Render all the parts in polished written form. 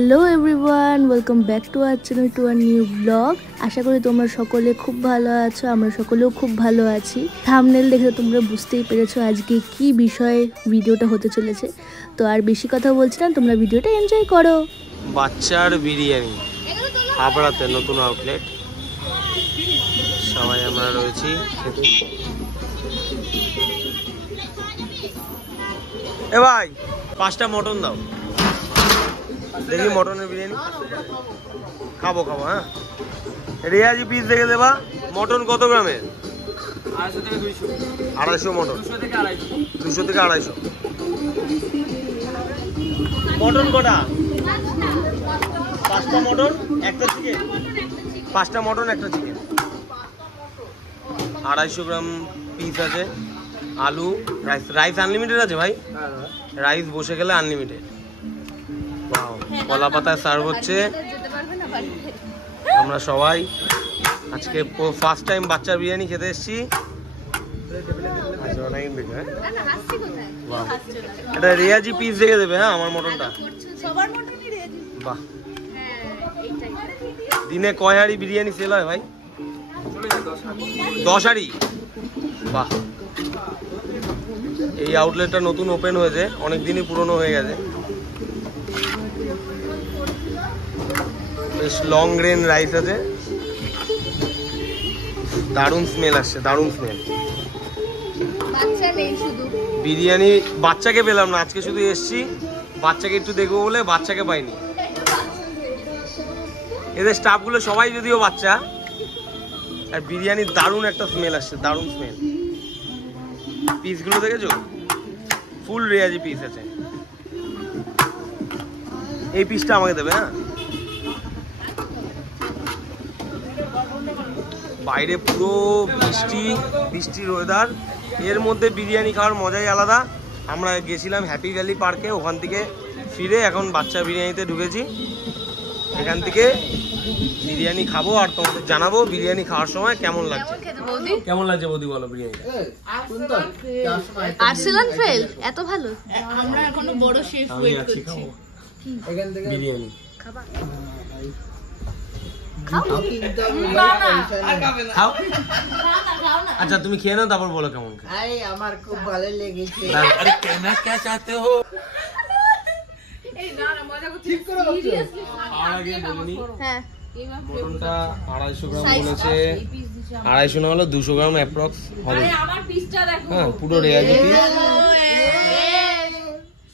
Hello everyone, welcome back to our channel to a new blog. আশা করি তোমরা সকলে খুব ভালো আছো, আমরা সকলেও খুব ভালো আছি। থাম্বনেল দেখে তোমরা বুঝতেই পেরেছো আজকে কি বিষয়ে ভিডিওটা হতে চলেছে। তো আর বেশি কথা বলছি না, তোমরা ভিডিওটা এনজয় করো। বাচ্চার বিরিয়ানি হাবড়াতে নতুন আউটলেট, সবাই আমরা রয়েছি খেতে। এ ভাই 5টা মটন দাও, দেখি মটনের বিরিয়ানি খাবো। হ্যাঁ, রেয়াজি পিস দেখে দেবা। মটন কত গ্রামের? 250 থেকে 200। 250 মটন, 200 থেকে 250 মটন। কটা? 5টা মটন, একটা চিকেন। 5টা মটন, একটা চিকেন। 250 গ্রাম পিস আছে। আলু, রাইস আনলিমিটেড আছে ভাই। রাইস বসে গেলে আনলিমিটেড। কলা পাতায় সার্ভ হচ্ছে। আমরা সবাই আজকে ফার্স্ট টাইম বাচ্চার বিরিয়ানি খেতে এসেছি। এটা রেয়াজি পিস দেখে দেবে। হ্যাঁ, আমার মটনটা। বাহ, দিনে কয় হাঁড়ি বিরিয়ানি সেল হয় ভাই? 10 হাঁড়ি। বাহ, এই আউটলেটটা নতুন ওপেন হয়েছে, অনেক দিনই পুরনো হয়ে গেছে। বেশ লং গ্রেন রাইস আছে, দারুণ স্মেল আসছে, দারুণ স্মেল। বিরিয়ানি বাচ্চাকে পেলাম না, আজকে শুধু এসছি বাচ্চাকে একটু দেখবো বলে, বাচ্চাকে পাইনি। এদের স্টাফগুলো সবাই যদিও বাচ্চা, আর বিরিয়ানির দারুণ একটা স্মেল আসছে, দারুণ স্মেল। পিসগুলো দেখেছো? ফুল রেয়াজি পিস আছে। এই পিসটা আমাকে দেবে। হ্যাঁ, বাইরে পুরো বৃষ্টির ওয়েদার, এর মধ্যে বিরিয়ানি খাওয়ার মজাই আলাদা। আমরা গেছিলাম হ্যাপি ভ্যালি পার্কে, ওখান থেকে ফিরে এখন বাচ্চা বিরিয়ানিতে ঢুকেছি। এখান থেকে বিরিয়ানি খাবো আর তোমাদের জানাবো বিরিয়ানি খাওয়ার সময় কেমন লাগছে। কেমন লাগছে বৌদি বলো বিরিয়ানি? আর্সেনাল ফেল এত ভালো। আমরা এখনো বড় শেফ ওয়েট করছি। বিরিয়ানি খাবা? খাও। আচ্ছা তুমি খেয়ে নাও, তারপর বলো কেমন। আমার খুব ভালো লেগেছে। আরে কেনা কে চাতে হো? এই না না, মজা করছি। সিরিয়াসলি আর আগে বলিনি। হ্যাঁ, মটনটা 250 গ্রাম বলেছে। 250 না হলো 200 গ্রাম অ্যাপ্রক্স হবে। আমার পিসটা দেখো। হ্যাঁ, পুরো রেয়াজি পিস।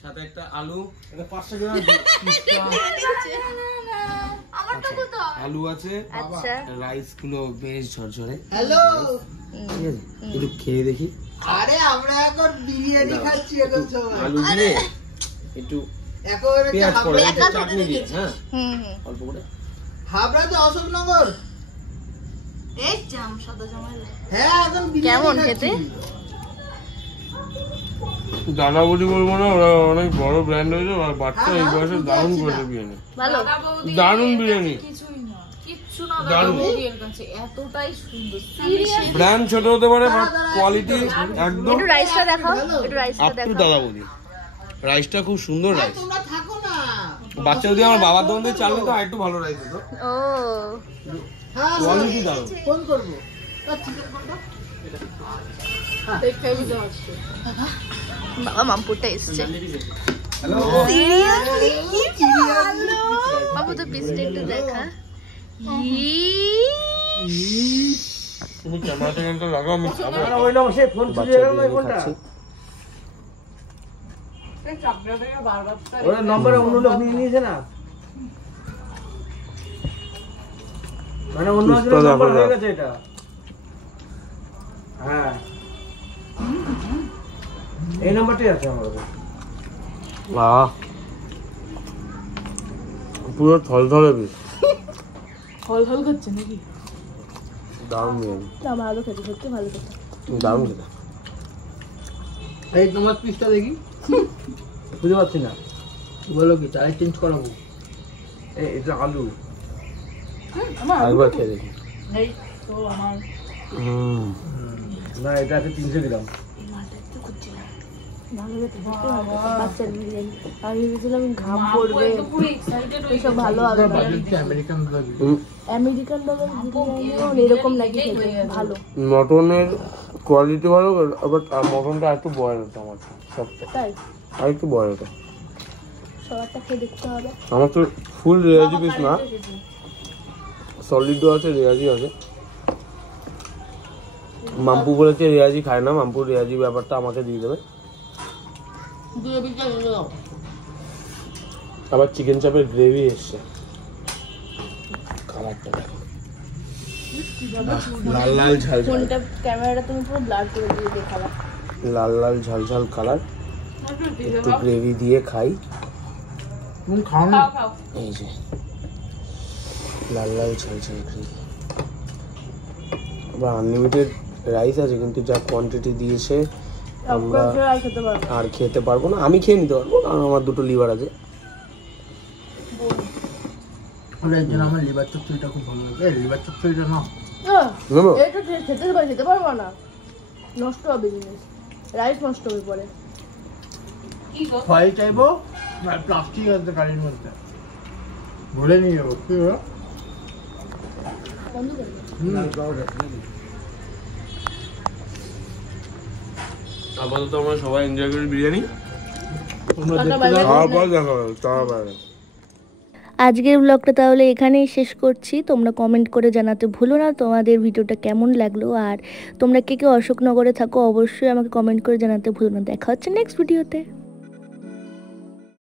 সাথে একটা আলু, এটা 500 গ্রাম আমারটা কত? আলু আছে। আচ্ছা, রাইস গুলো বেশ ঝরঝরে। হ্যালো, ঠিক আছে, একটু খেয়ে দেখি। আরে আমরা এখন বিরিয়ানি খাচ্ছি এখন সবাই। আলু দিয়ে একটু পেঁয়াজ করে চাটনি দিয়ে। হ্যাঁ, অল্প করে। হাবড়া তো অশোকনগর। এই জাম সাদা জামাই। হ্যাঁ, এখন কেমন খেতে? দানাবুদি বলবো না, ওরা অনেক বড় ব্র্যান্ড হয়েছে, আর বাচ্চা এই বয়সে দারুণ করেছে বিরিয়ানি। ভালো, দারুণ বিরিয়ানি, কিছুই না, কিচ্ছু না দাদা বৌদির কাছে, এতটাই সুন্দর। সিরিয়াসলি ব্র্যান্ড ছোট হতে পারে বাট কোয়ালিটি একদম। একটু রাইসটা দেখাও, একটু রাইসটা আপ টু দেখাও। দাদাবুদি। রাইসটা খুব সুন্দর রাইস। তোমরা থাকো না। বাচ্চা যদি আমার বাবার দোকান থেকে চাল নিত আর একটু ভালো রাইস হতো। ও হ্যাঁ, কোয়ালিটি দারুণ। ফোন করব। বাবা মামপুরটা এসছে। হ্যালো, সিরিয়াসলি কি ভালো। বাবু তো পিসটা একটু দেখা। তুমি ক্যামেরাতে কিন্তু লাগাও, আমি খাবো। ওই নাও, সে ফোন চুরি হয়ে গেল না ফোনটা। ওর নম্বরে অন্য লোক নিয়ে নিয়েছে না, মানে অন্য জনের নম্বর হয়ে গেছে এটা। হ্যাঁ, এই নাম্বারটাই আছে আমার কাছে। বাহ, পুরো থলথলে পিস। হল হল করছে নাকি? দারুণ বিরিয়ানি, না ভালো খেতে, সত্যি ভালো খেতে। দারুণ খেতে। এই তোমার পিসটা দেখি, বুঝতে পারছি না বলো কি, তাই চেঞ্জ করাবো। এই এটা আলু একবার খেয়ে দেখি। এই তো আমার হুম, না, এটা আছে 300 গ্রাম। ভালো খেতে বাচ্চার বিরিয়ানি। আমি ভেবেছিলাম ঘাম পড়বে, এসব ভালো হবে না। আমেরিকান ডলার বিরিয়ানি এরকম নাকি খেতে ভালো। মটনের কোয়ালিটি ভালো, আবার মটনটা একটু বয়েল হতো আমার সবটা, তাই আর একটু বয়েল হতো। সবারটা খেয়ে দেখতে হবে। আমার তো ফুল রেয়াজি পিস না, সলিডও আছে, রেয়াজি আছে। মাম্পু বলেছে রেয়াজি খায় না, মাম্পুর রেয়াজি ব্যাপারটা আমাকে দিয়ে দেবে। আবার চিকেন চাপের গ্রেভি এসছে, কালারটা দেখো, লাল লাল ঝাল ঝাল, ফোনটা ক্যামেরাটা তুমি পুরো ব্লার করে দিয়ে দেখালা। লাল লাল ঝাল ঝাল কালার, একটু গ্রেভি দিয়ে খাই। এই যে লাল লাল ঝাল ঝাল গ্রেভি। আবার আনলিমিটেড রাইস আছে, কিন্তু যা কোয়ান্টিটি দিয়েছে আমরা আর খেতে পারবো না। আমি খেয়ে নিতে পারবো, কারণ আমার দুটো লিভার আছে। আমার লিভার চচ্চড়িটা খুব ভালো লাগে। লিভার চচ্চড়িটা না নেবো? এটা খেতে পারবো না, নষ্ট হবে জিনিস, রাইস নষ্ট হবে পরে। ফয়েল চাইবো আর প্লাস্টিক আছে গাড়ির মধ্যে, ভরে নিয়ে যাবো। কি হলো? বন্ধ করে আপাতত আমরা সবাই এনজয় করি বিরিয়ানি। Tata, bye bye. খাওয়ার পর দেখা হবে, তার বাইরে। আজকের ব্লগটা তাহলে এখানেই শেষ করছি। তোমরা কমেন্ট করে জানাতে ভুলো না তোমাদের ভিডিওটা কেমন লাগলো, আর তোমরা কে কে অশোকনগরে থাকো অবশ্যই আমাকে কমেন্ট করে জানাতে ভুলো না। দেখা হচ্ছে নেক্সট ভিডিওতে।